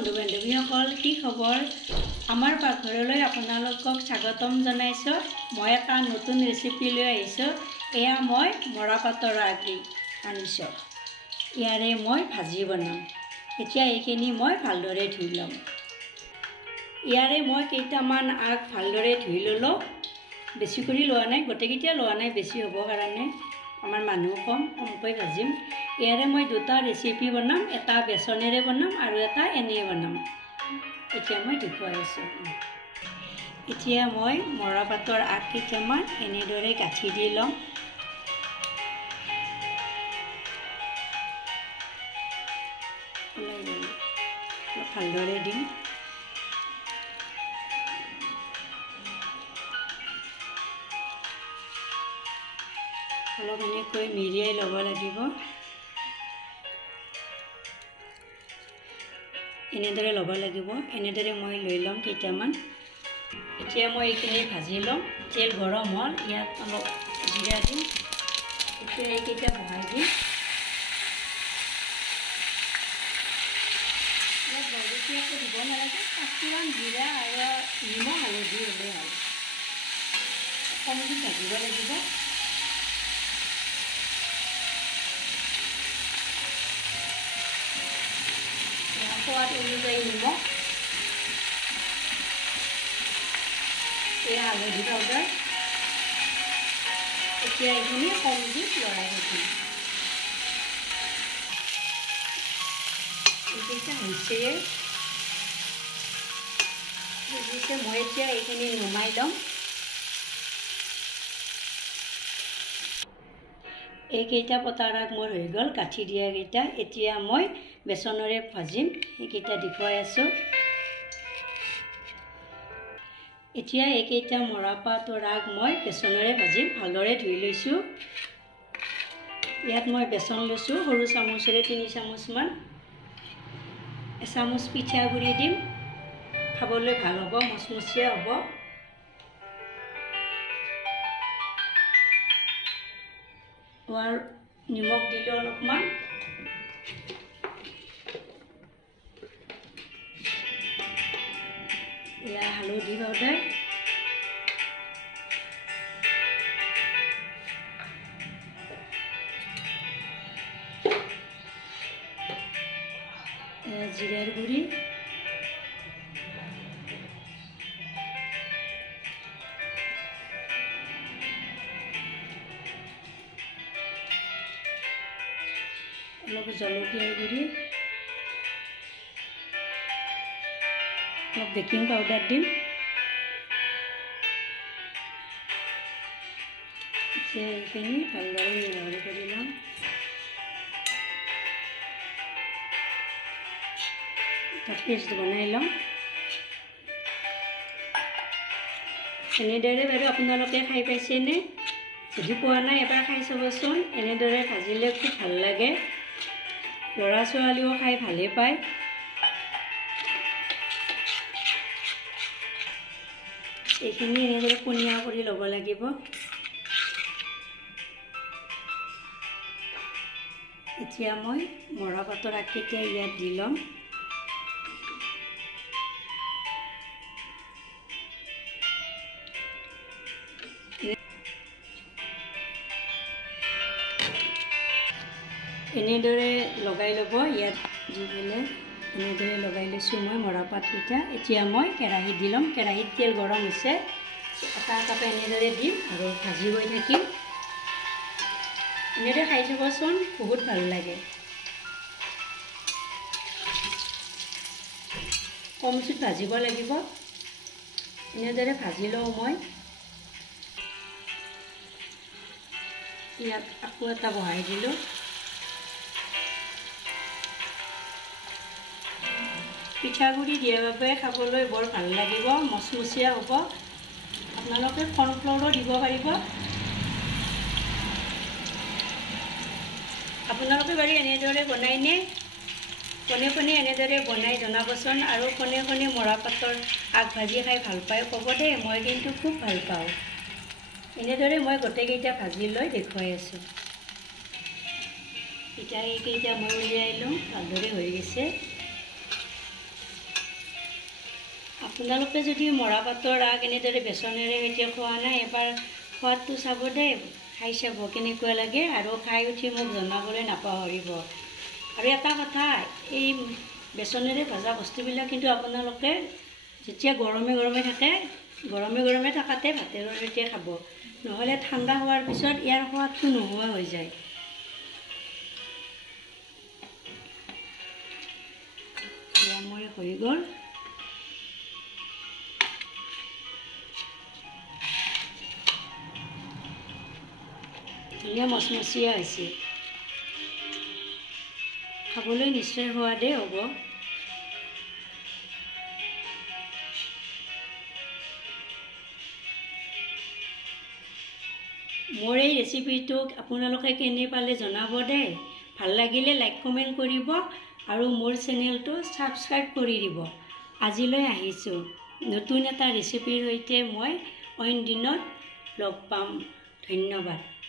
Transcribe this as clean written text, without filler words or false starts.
বন্ধু বান্ধৱীসকল কি খবৰ আমাৰ পাকঘৰলৈ আপোনালোকক স্বাগতম জনাইছো মই এটা নতুন ৰেচিপি লৈ আহিছো এয়া মই মৰাপাতৰ আগ আনিছো ইয়াৰে মই ভাজি বনাম এতিয়া এইখিনি মই ভালদৰে ধুই লম ইয়াৰে মই কেইটামান আগ ভালদৰে ধুই ললো বেছি কৰি লোৱা নাই গোটেইকেইটা লোৱা নাই বেছি হ'ব কাৰণে আমাৰ মানুহ কমকৈ ভাজিম ইয়াৰে মই দুটা ৰেচিপি বনাম এটা বেচনেৰে বনাম আৰু এটা এনেই বনাম এতিয়া মই দেখুৱাই আছোঁ এতিয়া মই মৰাপাতৰ আগ কেইটামান এনেদৰে গাঁঠি দি ল'ম ভালদৰে দিম অলপ এনেকৈ মিৰিয়াই ল'ব লাগিব এনেদৰে ল'ব লাগিব এনেদৰে মই লৈ ল'ম কেইটামান এতিয়া মই এইখিনি ভাজি ল'ম তেল গৰম হ'ল ইয়াত অলপ জিৰা দিম এতিয়া এইকেইটা বহাই দিম অলপ জলকীয়াকৈ দিব নালাগে পাঁচফোৰণ জিৰা আৰু নিমখ হালধি হ'লেই হ'ল অকণমান ভাজিব লাগিব সোৱাদ অনুযায়ী নিমখ এয়া হালধি পাউডাৰ এতিয়া এইখিনি কম দি লৰাই থাকিম এইকেইটা হৈছে মই এতিয়া এইখিনি নমাই ল'ম এইকেইটা পতাৰ আগ মোৰ হৈ গ'ল কাঠি দিয়াকেইটা এতিয়া মই বেচনেৰে ভাজিম সেইকেইটা দেখুৱাই আছোঁ এতিয়া এইকেইটা মৰাপাতৰ আগ মই বেচনেৰে ভাজিম ভালদৰে ধুই লৈছোঁ ইয়াত মই বেচন লৈছোঁ সৰু চামুচেৰে 3 চামুচমান এচামুচ পিঠাগুড়ি দিম খাবলৈ ভাল হ'ব মচমচীয়া হ'ব আৰু নিমখ দিলোঁ অলপমান এয়া হালধি পাউডাৰ এয়া জিৰাৰ গুড়ি অলপ জলকীয়াৰ গুড়ি অলপ বেকিং পাউডাৰ দিম এতিয়া এইখিনি ভালদৰে মিহলি কৰি ল'ম এটা পেষ্ট বনাই ল'ম এনেদৰে বাৰু আপোনালোকে খাই পাইছেনে যদি পোৱা নাই এবাৰ খাই চাবচোন এনেদৰে ভাজিলে খুব ভাল লাগে ল'ৰা ছোৱালীও খাই ভালেই পায় এইখিনি এনেদৰে পনীয়া কৰি ল'ব লাগিব এতিয়া মই মৰাপাতৰ আগকেইটা ইয়াত দি ল'ম এনেদৰে লগাই ল'ব ইয়াত দি পেলাই এনেদৰে লগাই লৈছোঁ মই মৰাপাতকেইটা এতিয়া মই কেৰাহীত দি ল'ম কেৰাহীত তেল গৰম হৈছে এটা এটাকৈ এনেদৰে দিম আৰু ভাজি গৈ থাকিম এনেদৰে খাই চাবচোন বহুত ভাল লাগে কম জুইত ভাজিব লাগিব এনেদৰে ভাজি লওঁ মই ইয়াত আকৌ এটা বহাই দিলোঁ পিঠাগুড়ি দিয়াৰ বাবে খাবলৈ বৰ ভাল লাগিব মচমচীয়া হ'ব আপোনালোকে কৰ্ণফ্লৰো দিব পাৰিব আপোনালোকে বাৰু এনেদৰে বনাইনে কোনে কোনে এনেদৰে বনাই জনাবচোন আৰু কোনে কোনে মৰাপাতৰ আগ ভাজি খাই ভাল পায় ক'ব দেই মই কিন্তু খুব ভাল পাওঁ এনেদৰে মই গোটেইকেইটা ভাজি লৈ দেখুৱাই আছোঁ এতিয়া এইকেইটা মই উলিয়াই লওঁ ভালদৰে হৈ গৈছে আপোনালোকে যদি মৰাপাতৰ আগ এনেদৰে বেচনেৰে সৈতে খোৱা নাই এবাৰ সোৱাদটো চাব দেই, খাই চাব কেনেকুৱা লাগে আৰু খাই উঠি মোক জনাবলৈ নাপাহৰিব। আৰু এটা কথা, এই বেচনেৰে ভজা বস্তুবিলাক কিন্তু আপোনালোকে যেতিয়া গৰমে গৰমে থাকে, গৰমে গৰমে থকাতে ভাতেৰ সৈতে খাব, নহ'লে ঠাণ্ডা হোৱাৰ পিছত ইয়াৰ সোৱাদটো নোহোৱা হৈ যায়। মোৰ হৈ গ'ল। ধুনীয়া মচমচীয়া হৈছে, খাবলৈ নিশ্চয় সোৱাদেই হ'ব। মোৰ এই ৰেচিপিটোক আপোনালোকে কেনে পালে জনাব দেই। ভাল লাগিলে লাইক কমেণ্ট কৰিব আৰু মোৰ চেনেলটো ছাবস্ক্ৰাইব কৰি দিব। আজিলৈ আহিছোঁ, নতুন এটা ৰেচিপিৰ সৈতে মই অইন দিনত লগ পাম। ধন্যবাদ।